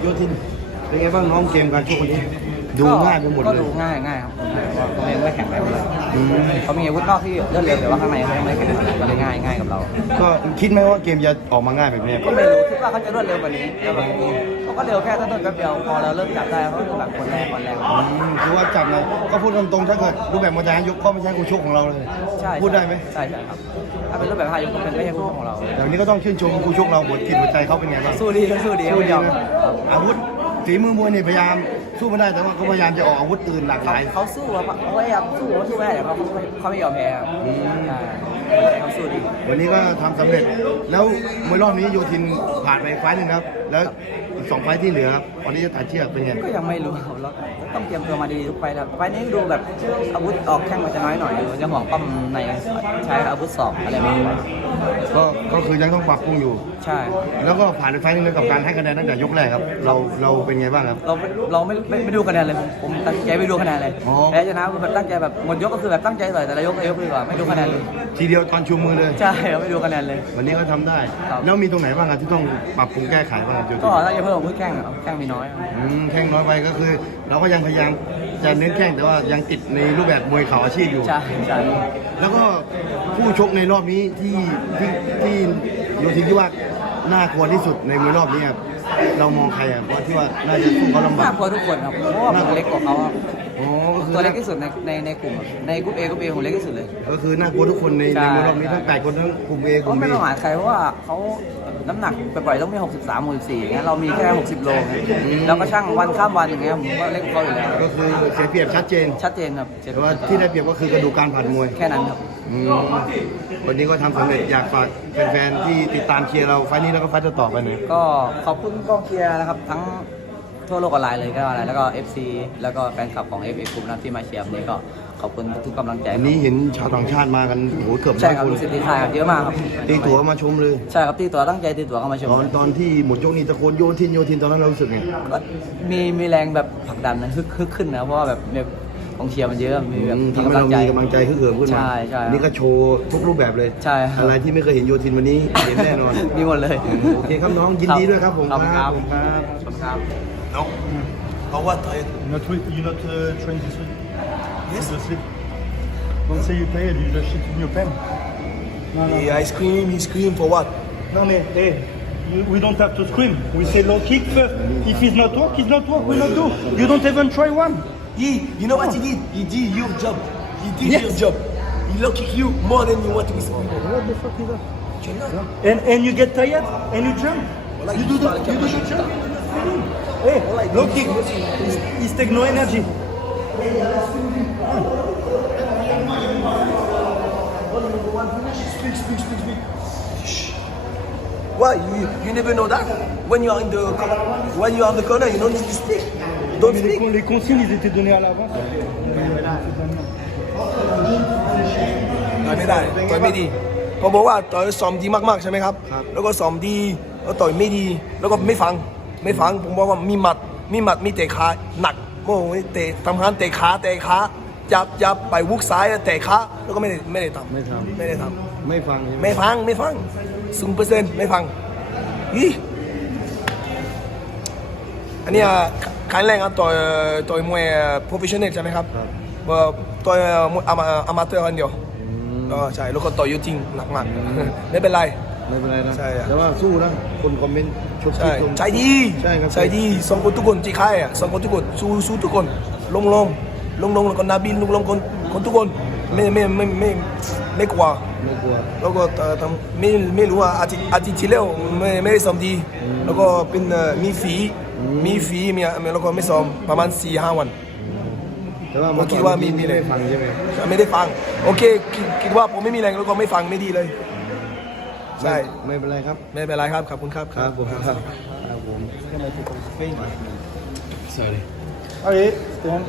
โยทินเป็นไงบ้างน้องเกมการชกวันนี้ ดูง่ายไปหมดก็เลยดูง่ายง่ายครับเขาเองไม่แข็งแรงเลยอืมเขามีอาวุธนอกที่เลื่อนเร็วแต่ว่าข้างในเขายังไม่แข็งแรงก็เลยง่ายง่ายกับเรา ก็คิดไหมว่าเกมจะออกมาง่ายแบบนี้ก็ไม่รู้คิดว่าเขาจะรวดเร็วกว่านี้แล้วแบบเขาก็เร็วแค่ต้นๆแป๊บเดียวพอเราเริ่มจับได้เขาก็แบบคนแรงคนแรงอืมคือว่าจับเราก็พูดตรงๆถ้าเกิดรูปแบบมวยไทยยกก็ไม่ใช่กูชกของเราเลยใช่พูดได้ไหมใช่ใช่ครับถ้าเป็นรูปแบบพายุก็เป็นไม่ใช่คู่ของเราแต่วันนี้ก็ต้องชื่นชมกูชกเราบทจิตหัวใจเขาเป็นไงบ้างสู้ดีก็สู้ดีสู้ไม่ดียอมนะอาวุธฝีมือมวยนี่พยายาม สู้ไม่ได้แต่ว่าก็พยายามจะออกอาวุธอื่นหลากหลาย เขาสู้ครับเขาพยายามสู้เขาสู้ไม่ได้แต่เขาไม่เขาไม่ยอมแพ้ครับอืม ใช่เขาสู้ดีวันนี้ก็ทำสำเร็จ แล้วมวยรอบนี้โยทินผ่านไปไฟล์หนึงนะครับ แล้วอีกสองไฟล์ที่เหลือครับวันนี้จะตัดเชือกเป็นไง ก็ยังไม่รู้ครับแล้วต้องเตรียมตัวมาดีทุกไฟล์ครับไฟล์นี้ดูแบบอาวุธออกแข้งมันจะน้อยหน่อยจะห่วงปั้มในใช้อาวุธศอกอะไรไม่รู้ก็ก็คือยังต้องปรับปรุงอยู่ ใช่ แล้วก็ผ่านไปไฟล์หนึงเลยกับการให้คะแนนตั้งแต่ยกแรกครับ เราเราเป็นไงบ้างครับ เราไม่เราไม่ไม่ไม่ดูคะแนนเลยผมผมตั้งใจไม่ดูคะแนนเลยอ๋อ แพ้ชนะคือแบบตั้งใจแบบหมดยกก็คือแบบตั้งใจต่อยแต่ละยกแต่ละยกดีกว่าไม่ดูคะแนนเลยทีเดียวตอนชูมือเลย ใช่เราไม่ดูคะแนนเลย วันนี้ก็ทำได้ ครับ แล้วมีตรงไหนบ้างครับที่ต้องปรับปรุงแก้ไขบ้างครับโยทิก็นตั้งใจเพิ่มอาวุธแข้งอะแข้งมีน้อยอืมแข้งน้อยไปก็คือ เราก็ยังพยายามจะเน้นแข้งแต่ว่ายังติดในรูปแบบมวยเข่าอาชีพอยู่ ใช่ใช่แล้วก็ผู้ชกในรอบนี้ที่ที่ที่โยทินที่ว่าน่ากลัวที่สุดในมวยรอบนี้ครับ เรามองใครอะว่าที่ว่าน่าจะสู้เขาลำบาน่ากกลัวทุกคนครับเพราะว่าผมเล็กกว่าเขาครับอ๋อก็คือตัวเล็กที่สุดในในในกลุ่มอะในกลุ่มเอกลุ่มเอผมเล็กที่สุดเลย ก็คือน่ากลัวทุกคนในใช่ ในมวยรอบนี้ทั้งแปดคนทั้งกลุ่มเอกลุ่ก็มไม่บีประมาทใครเพราะว่าเขาน้ำหนักไปปล่อยต้องมี 63 64อย่างเงี้ยเรามีแค่ 60 โลไงแล้วก็ช่างวันข้ามวันอย่างเงี้ยผมก็เล็กกว่าเขาอยู่แล้วก็คือเสียเปรียบชัดเจนชัดเจนครับเจ็ดแต่ว่าที่ได้เปรียบก็คือกระดูกการผ่านมวย แค่นั้นครับ อืมวันนี้ก็ทำสำเร็จอยากฝากแฟนๆที่ติดตามเชียร์เราไฟล์นี้แล้วก็ไฟล์ต่อๆไปหน่อยก็ขอบคุณกองเชียร์นะครับทั้งทั่วโลกออนไลน์เลยก็อะไรแล้วก็ FC แล้วก็แฟนคลับของ FA กลุ่มนะครับที่มาเชียร์วันนี้ก็ขอบคุณทุกๆกำลังใจวันนี้เห็นชาวต่างชาติมากันโอ้โหเกือบร้ใช่อยครับคนลูกศิษย์ที่ค่ายครับเยอะมากครับตีตั๋วมาชมเลย ใช่ครับตีตัวตั้งใจตีตัวเข้ามาชมตอนตอนที่หมดยกนี้ตะโกนโยทินโยทินตอนนั้นเรารู้สึกไงก็มีมีแรงแบบผลักดันนะฮึกฮึกขึ้นนะเพราะว่าแบบเนี่ย กองเชียร์มันเยอะมีแบบอืมมีทำให้กำลัเรางใจมีกำลังใจฮึกเหิมขึ้นมาใช่ใช่อันนี่ก็โชว์ทุกรูปแบบเลยใช่ครับอะไรที่ไม่เคยเห็นโยทินวันนี้เห็นแน่นอนมีหมดเลยโอเคครับน้องยินดีด้วยครับผมขอบคุณครับผมครับขอบคุณครับ No. Or what? I, Not wait, you not uh, train this week? Yes. This week? Don't say you tired, you just shit in your pen. No, no. Yeah, I scream, he scream for what? No, man, hey, you, we don't have to scream. We say low kick first. If it's not work, it's not work, we not do. You don't even try one. He, you know what he did? He did your job. He did your job. He look at you more than you want to be small. What the fuck is that? And, and you get tired and you jump. You do the, you do the jump. Hey, low kick. It's, it's take no energy. Speak, speak, speak, speak. Why? You, you never know that? When you are in the when you are in the corner, you don't need to speak. Don't Mais les, speak. con- les consignes, ils étaient donnés à l'avance. ต่อยไม่ได้ต่อยไม่ดีเขาบอกว่าต่อยซ้อมดีมากๆใช่ไหมครับ แล้วก็ซ้อมดีแล้วต่อยไม่ดี แล้วก็ไม่ฟัง ไม่ฟัง ผมบอกว่ามีหมัด มีหมัด มีเตะขาหนักโอ้ยเตะทำงานเตะขาเตะขาจับจับไปวุกซ้ายเตะขาแล้วก็ไม่ได้ไม่ได้ทำไม่ทำไม่ได้ทไม่ฟังใช่ำไหมไม่ฟัง ไม่ฟังศูนย์เปอร์เซ็นต์ไม่ฟังอีอันเนี้ย ครั้งแรกอะต่อยต่อยมวยโปรเฟชชั่นแนลใช่ไหมครับครับว่าต่อยมวยอามาอามาเตอร์คนเดียวก็ใช่แล้วก็ต่อยเยอะจริงหนักมาก ไม่เป็นไร ไม่เป็นไรนะ ใช่อะ แต่ว่าสู้นะ คนคอมเมนต์ชมใช่ชม ใจดีใช่ครับ ใจดีสองคนทุกคนที่ค่ายอะสองคนทุกคนสู้สู้ทุกคนลงลงลงลงแล้วก็นาบินลงลงคนคนทุกคนไม่ไม่ไม่ไม่ไม่กลัว ไม่กลัว แล้วก็เอ่อทำไม่ไม่รู้ว่าอาทิตย์อาทิตย์ที่แล้วไม่ไม่ได้ซ้อมดี แล้วก็เป็นเอ่อมีฝี มีฝีมีมีแล้วก็ไม่ซ้อมประมาณ4ี่ห้าวัน แต่ว่าผมคิดว่ามีมี ไม่เลยได้ฟังใช่ไหมไม่ได้ฟัง โอเคคิดคิดว่าผมไม่มีแรงแล้วก็ไม่ฟังไม่ดีเลย ใช่ ไม่เป็นไรครับ ไม่เป็นไรครับขอบคุณครับครับผมครับครับผม Sorry Allez, stand.